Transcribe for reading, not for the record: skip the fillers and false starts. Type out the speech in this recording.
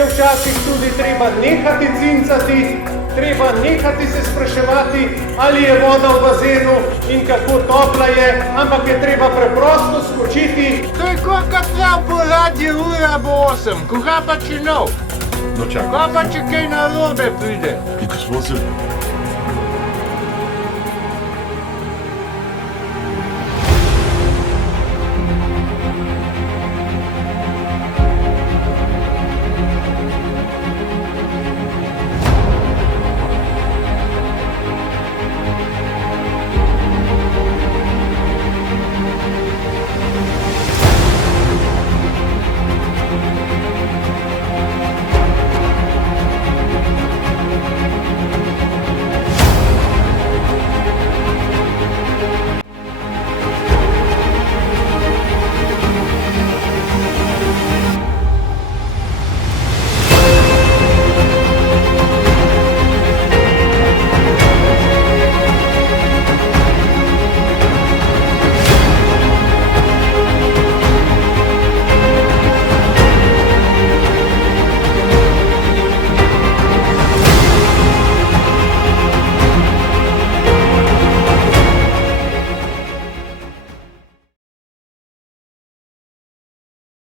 je včasih tudi treba nehati cincati, treba nehati se spraševati, ali je voda v bazenu in kako topla je, ampak je treba preprosto skočiti. To je kot prav po radiju ura bo 8, koga pa če nov? No čakaj. Koga pa če kaj narobe pride? Gospod,